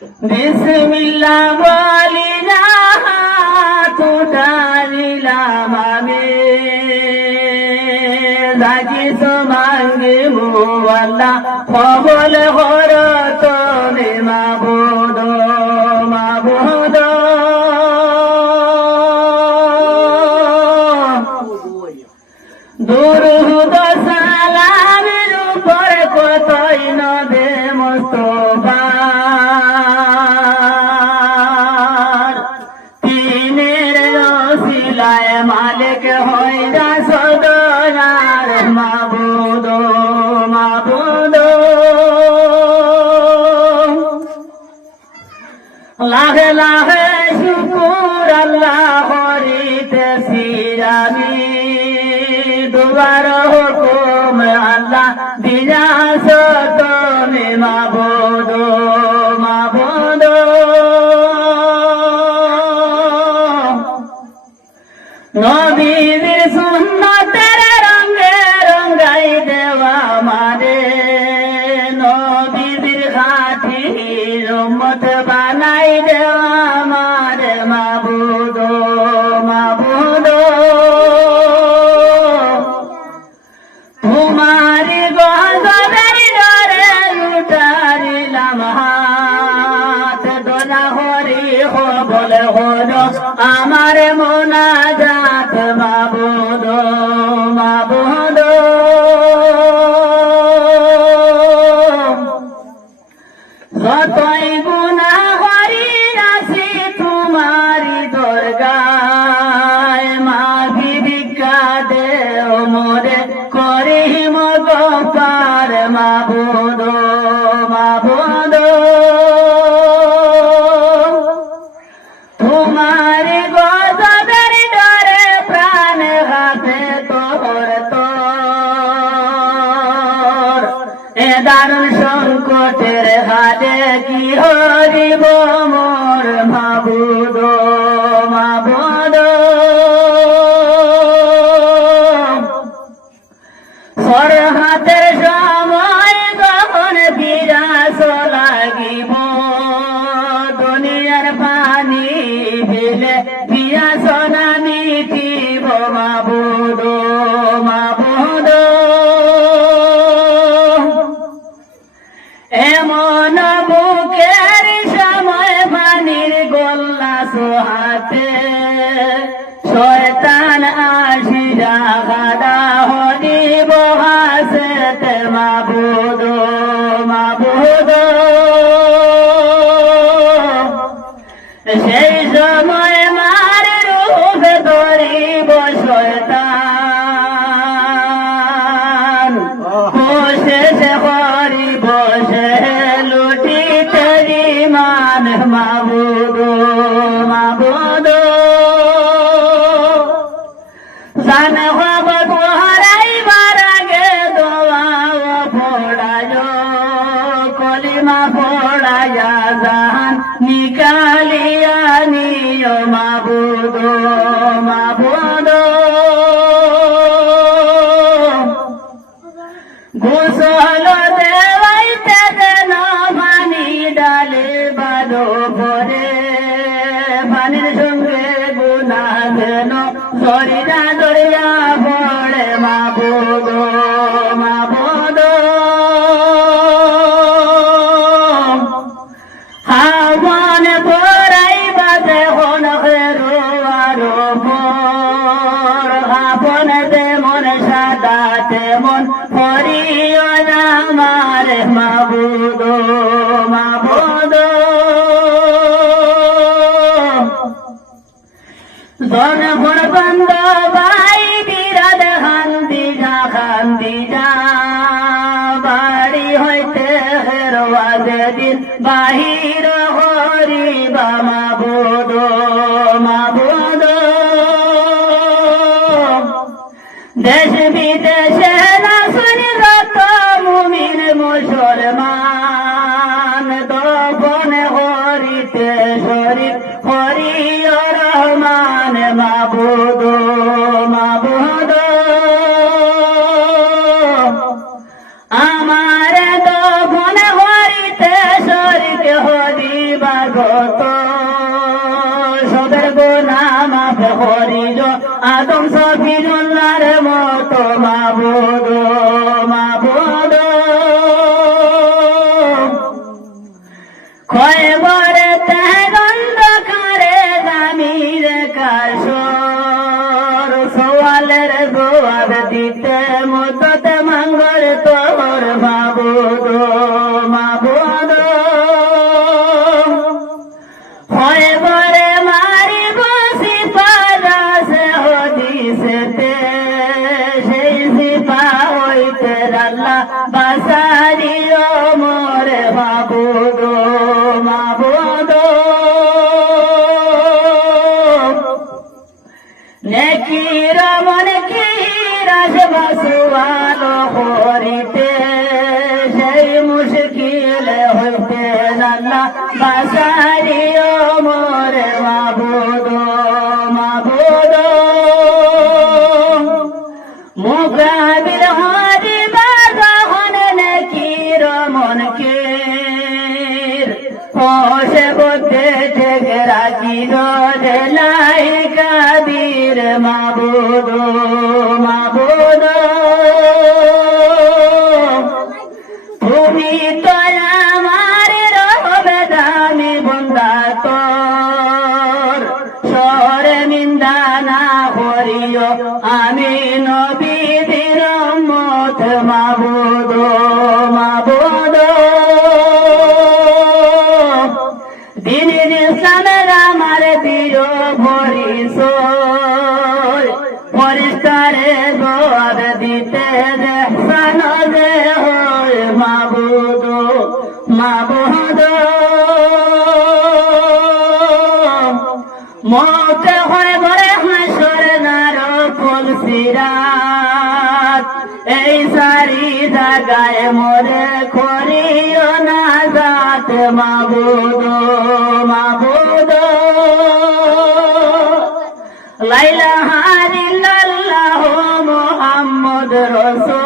বিসমিল্লাহ বলি না হাত উঠাইলাম আমি জাগিস মাঙ্গিব আল্লাহ কবল কর তুমি মাবুদ মাবুদ দুরুদ সালামের উপর কতই নবে মুস্তাফা তিনের রসিলায় মালিক হইরা সদনার মাবুদ মাবুদ লাহে লাহে শুকুর আল্লাহ করিতেছি আমি দুবার হুকুম আল্লাহ দিনাস তুমি মাবুদ মাবুদ নবীর সুন্নতের রঙে রঙাই দেওয়া মারে নবীর খাঁটি উম্মত বানাই দেওয়া মারে মাবুদ মাবুদ তোমারি গজবের ডরে লুটারিলাম হাত দোলা হরি কবল হলো আমার মোনাজাত মাবুদ মাবুদ যতই গুনাহ করি আছি তোমারি দরগায় মাফি ভিক্ষা দেও মোরে করিম গফার মাবুদ মাবুদ তোমার গজবের ডরে প্রাণ হাতে তোর তোর এ দারুণ সংকটের হাতে কি হরিব মোর মাবুদ মাবুদ সর হাতের সময় যখন বিরাস লাগিব দুনিয়ার পানি ফেলে বিরাস না মিটিব মাবুদ মাবুদ এমন বুকের সময় পানির গোল্লাস হাতে শয়তান আসিরা গাদা হরিব হাসতে মাবুদ মাবুদ সেই সময় মার রূপ ধরিব শয়তান বসে সে হরিব সে লুটি তেরি মান মাবুদ মাবুদ জানে হবত হারাইবার আগে দোয়া পড়ায় কলিমা পড়ায়া জাহান নিকালিয়া নিয় মাবুদ মাবুদ গোসল দেওয়াইতে দেন পানি ডালে বালো ভরে পানির সঙ্গে গুনা দেন দরিয়া দরিয়া পড়ে মাবুদ মাবুদ হাওয়ান পড়াই বাজে হন খেরো আরো পর হাপন তেমন সাদা তেমন পরিয় আমার মাবুদ মাবুদ জনগণ বন্ধ ভাই বিরাদ খান্দি যা বাড়ি হইতে হেরোয়া যেদিন বাহির হরিবা মাবুদ মাবুদ দেশ বিদেশে না শুনি যত মুমিন মুসলমান দপন হরিতে শরীফ হরিয় রহমান মাবুদ মাবুদ আমার দপন হরিতে শরীফ হরি স্বাগত সবের গোনা মাফ করিল আদম সফিনুল্লাহর মতো মাবুদ মাবুদ ক্ষয় বরে তেগন্ধ করে জামির কাশর সওয়ালের জবাব দিতে মদত মঙ্গল তোর মাবুদ মাবুদ ক্ষয় বরে মারি বসি পারাসে হদিসেতে সেই সিপা হইতে আল্লাহ বাসারিও মোরে মাবুদ মাবুদ নেকির মন কিরাস বাসুয়ালো হরিতে সেই মুশকিল হইতে আল্লাহ বাসারিও মোরে মাবুদ মাবুদ মুকাবিল হরি বাজাহন নেকির মন কির হোসে বতে থেকে রাখিল জেলাই কাদির মাবুদ মাবুদ তুমি তো আমার রবে দামি বন্দা তোর সরে নিন্দা না করিও আমি নবীর উম্মত মাবুদ মাবুদ দিন ইসলামের আমার প্রিয় পরিচয় পরিষ্কারে জবাব দিতে দেখান যে হয় মাবুদ মাবুদ মতে হয় বরে হাসরে নার ফুল সিরাত এই সারি জাগায় মোরে করিও না জাত মাবুদ মাবুদ লা ইলাহা ইল্লাল্লাহু মুহাম্মদ রাসূল